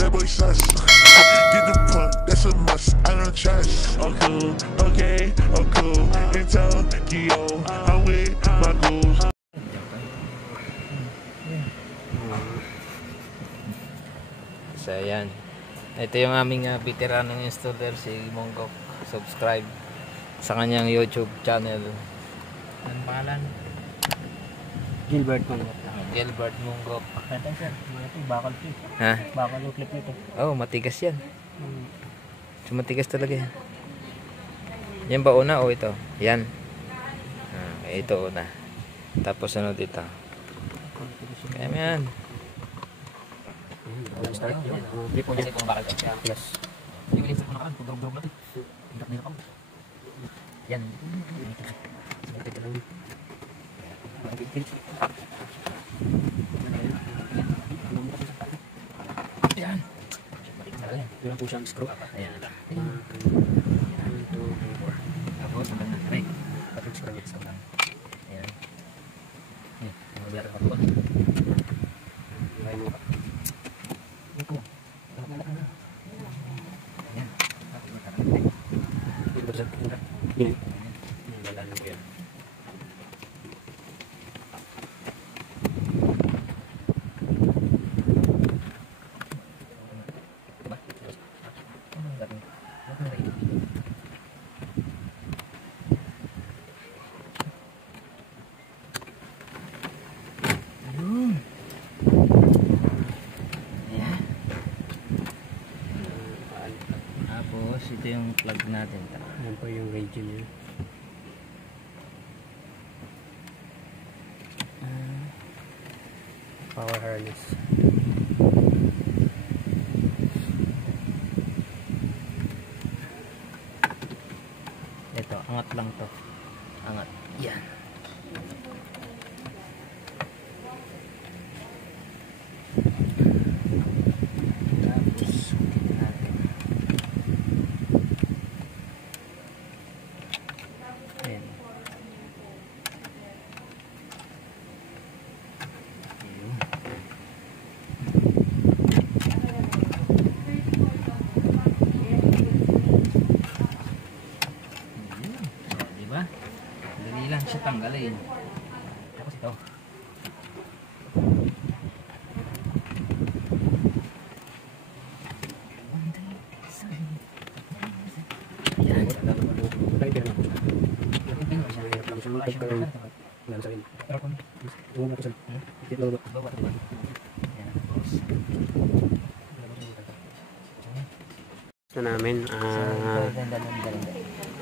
That boy sus. Get the pump, that's a must. I don't trust. Oh cool, okay, oh cool. In Tokyo, I'm with my goals. So ayan, ito yung aming veteranong installer, si Monggok. Subscribe sa kanyang YouTube channel. Anong pangalan? Gilbert Monggok. Gilbert Monggok. Ito sir, ito bakal clip. Ha? Bakal yung clip nito. Oh, matigas yan. So, matigas talaga yan. Yan ba una o ito? Yan. Ito una. Tapos ano dito? Kaya mo yan. Start. Clip mo niya. Yes. Hindi ko lipat ko na kaan. Pudrog-drog natin. Hirap ako. Yan. Yan. Meron po siyang screw. Ayan. 1, 2, 3, 4. Tapos, hanggang na. Aray. Patong screw niya. Screw lang. Ayan. Ayan. Ang biyak ako. May mo. Ito. Ayan. Ito sa tingin. Yan. Lalalim ko yan. Tapos, ito yung plug natin. Yan po yung radio niya. Power harness. Ito, angat lang to. Angat. Yan. Tapos, natin. Ayan. Ayun. Diba? Dali lang siya tanggalin. Tapos ito. Ayan. Rider na po siya. Wala sa akin. Tumama po siya. Ito ba? Ayan. Tapos, Ito namin.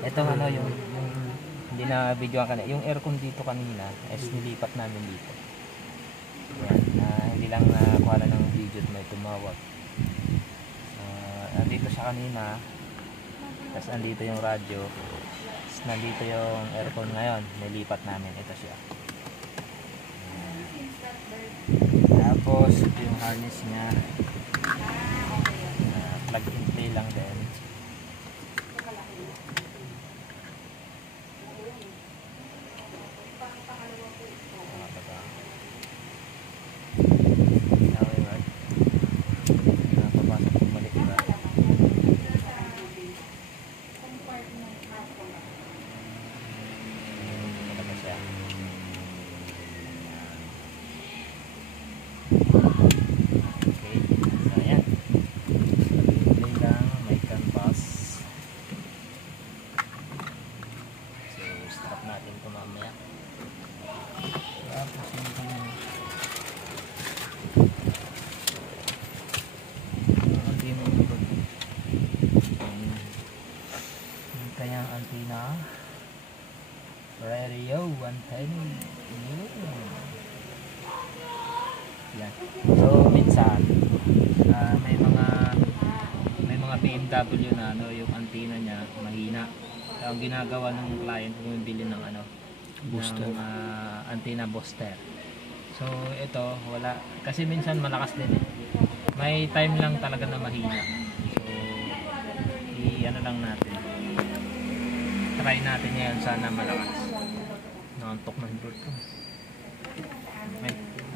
ito ano yung hindi na video kanina. Yung aircon dito kanina is nilipat namin dito. Ayan. Hindi lang nakuha ng video at may tumawag. Nandito siya kanina. Tapos nandito yung radyo. Tapos nandito yung aircon ngayon. Nilipat namin. Ito siya. Tapos ito yung harness niya. Plug and play lang din. Natin ito mamaya. Tapos yung kanyang antenna. Radio 110. Yan. So minsan may mga BMW na ano, yung antenna niya mahina. Ang ginagawa ng client, bumibili ng ano, Booster. ng antenna booster. So ito wala, kasi minsan malakas din eh. May time lang talaga na mahina. So i-ano lang natin. Try natin yan, sana malakas. Naantok na yung bird ko.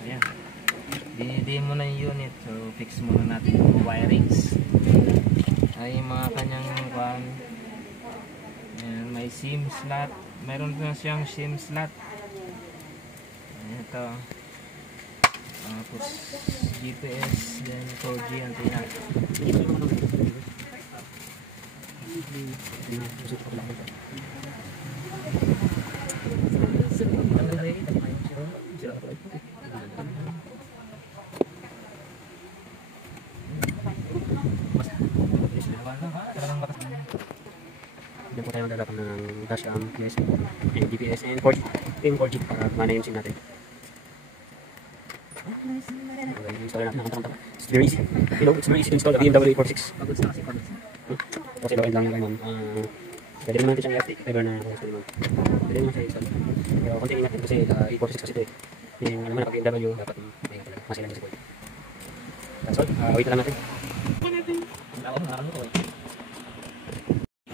Ayan. Dinidiin mo na yung unit. So fix muna natin yung wirings. Ay yung mga kanyang kwan. Ayan, may SIM slot. Meron na siyang SIM slot. Ito. Tapos GPS, then 4G antenna. Diyan po tayo maglalapang ng dashcam, USB, and GPS, and 4G. Yung 4G para mana yung SIM natin. Okay, install natin ang tama-tama. It's very easy. You know, it's very easy to install a BMW 846. Kasi low-end lang yung ma'am. Pwede naman natin siyang i-update. Ever na install naman. Pwede naman siya install. Pero konti ingat din kasi 846 kasi ito eh. Yung alam mo na pag BMW, dapat may ingat talaga. Masilan yung support. That's all. Wait na lang natin.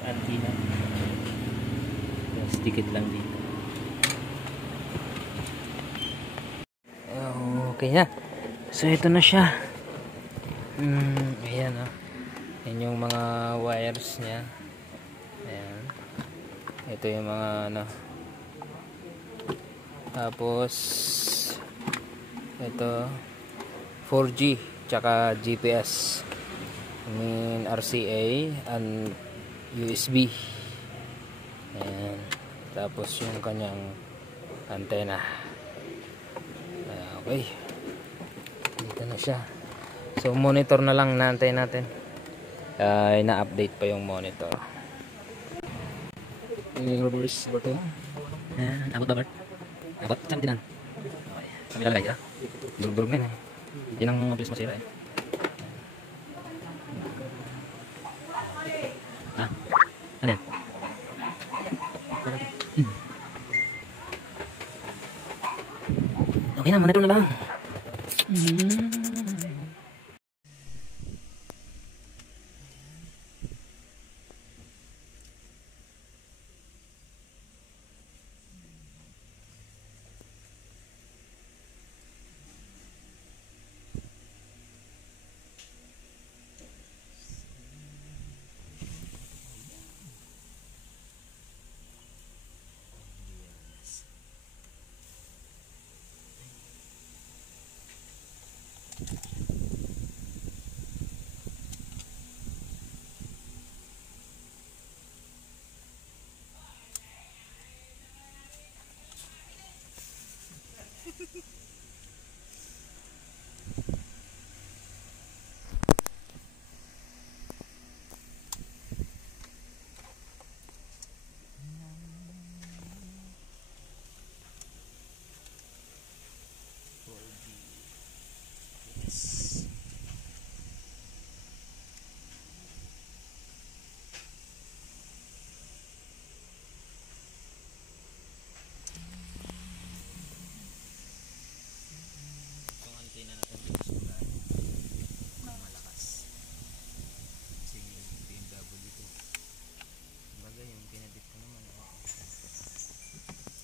Antenna. Sedikit lang dito. Okay na. So ito na siya. Ayan o. Yan yung mga wires niya. Ayan. Ito yung mga ano. Tapos ito 4G tsaka GPS. I mean RCA and USB. Ayan. Tapos yung kanyang antenna. Okay. Dito na siya. So monitor na lang naantay natin. Na-update pa yung monitor. Reverse button. Abot ba, Bart? Abot? Saan tinan? Okay. Sabi lalagay ka? Durug-durug na yun eh. Yan ang mabilis masira eh. Ano yan? Okay na, monitor na lang.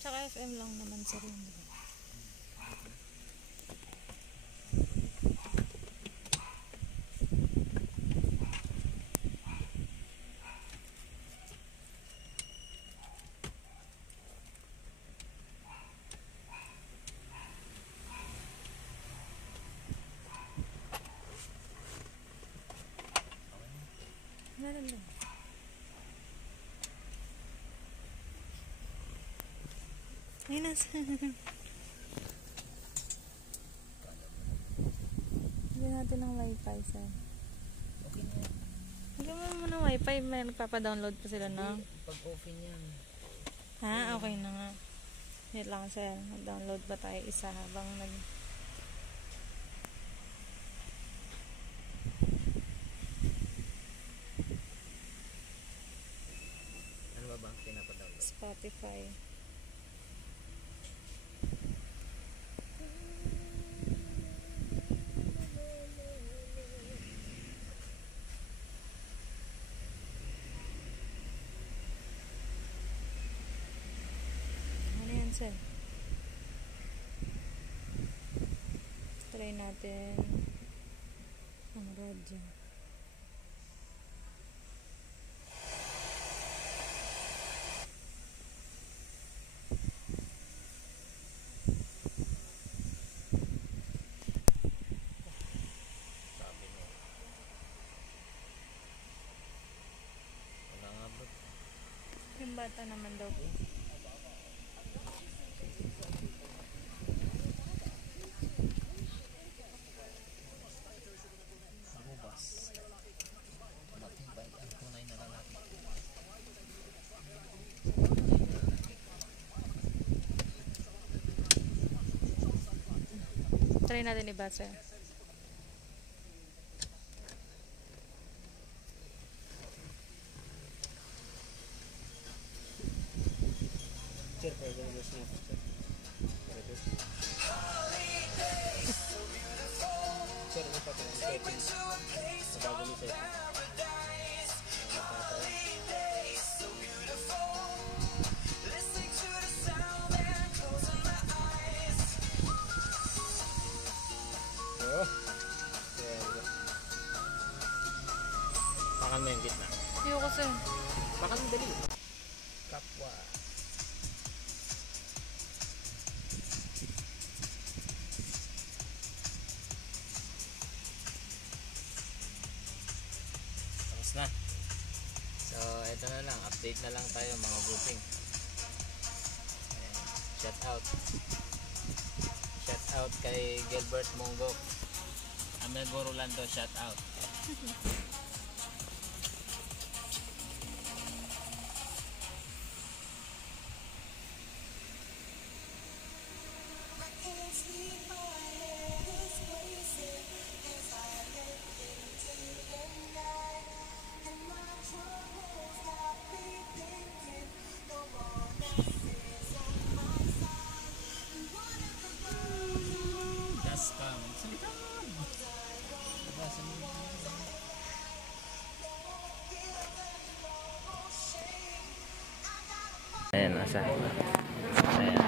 Tsaka FM lang naman sa rin. Meron lang. Ay, nasa. Hindi natin ng wifi, sir. Hindi mo naman ng wifi. May nagpapadownload pa sila na. Pag-open yan. Ha? Okay na nga. Wait lang, sir. Mag-download ba tayo isa habang nag... Ano ba bang pinapadownload? Spotify. Ano yan, sir? Ito Try natin ang radyo. Sabi mo. Wala nga ba? Yung bata naman daw po. Ako bas. Matibay. Ang tunay na lalaki. Try natin ibasa. Sir, pwede na gusto mo. Sir, ano pa ito? Setting. Mabago mo setting. Pakan mo yung gitna. Ayoko sir. Pakan mo dali. Kapwa. Tapos na. So, ito na lang. Update na lang tayo mga booting. Ayan. Shout out. Shout out kay Gilbert Mongo. Amego Rolando, shout out. Gas ka. Salita. Ayan, nasa. Ayan.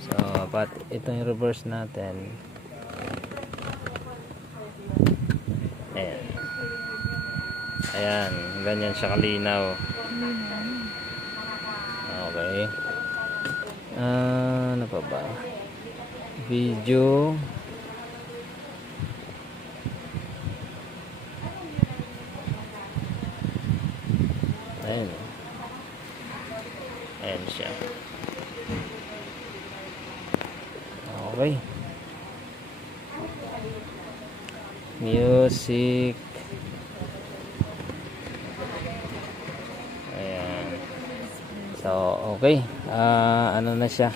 So, but ito yung reverse natin. Ayan. Ayan, ganyan siya kalinaw. Okay. Ano pa ba? Video. Ayan. Ayan siya. Okay. Music. Ayan. So, okay. Ano na siya?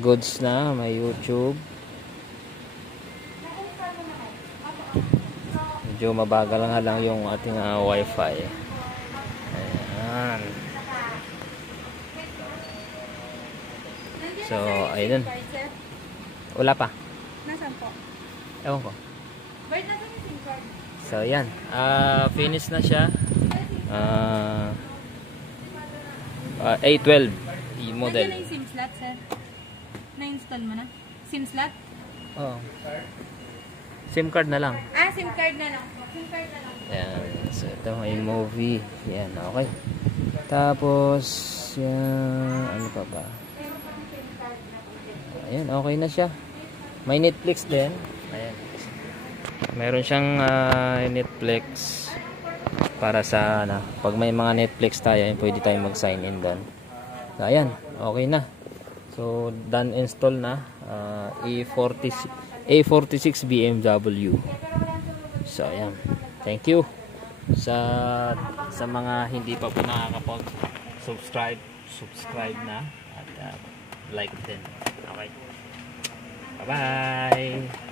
Goods na. May YouTube. Medyo mabagal nga lang yung ating wifi. Ayan. So, ayun. Wala pa. Nasaan po? Ewan ko. Wait, nasan yung SIM card? So, yan. Finish na siya. A12 model. Nandiyan na yung SIM slot, sir? Na-install mo na? SIM slot? Oh. SIM card na lang. SIM card na lang. SIM card na lang. Yan. So, ito may movie. Yan, okay. Tapos, yan, ano pa ba? Ayan, okay na siya. May Netflix din. Ayan. Meron siyang Netflix para sa pag may mga Netflix tayo, pwede tayong mag-sign in doon. So, ayan, okay na. So, done install na. A46 BMW. So, ayan. Thank you sa mga hindi pa po nakakapag-subscribe na at like din. Okay. Bye-bye.